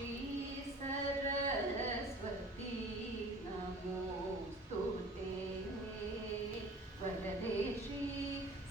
श्रीसरस्वती नमोऽस्तु ते वरदे श्रीसरस्वती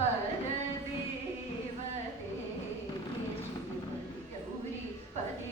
പരദേവതേ ഗൗരി പതി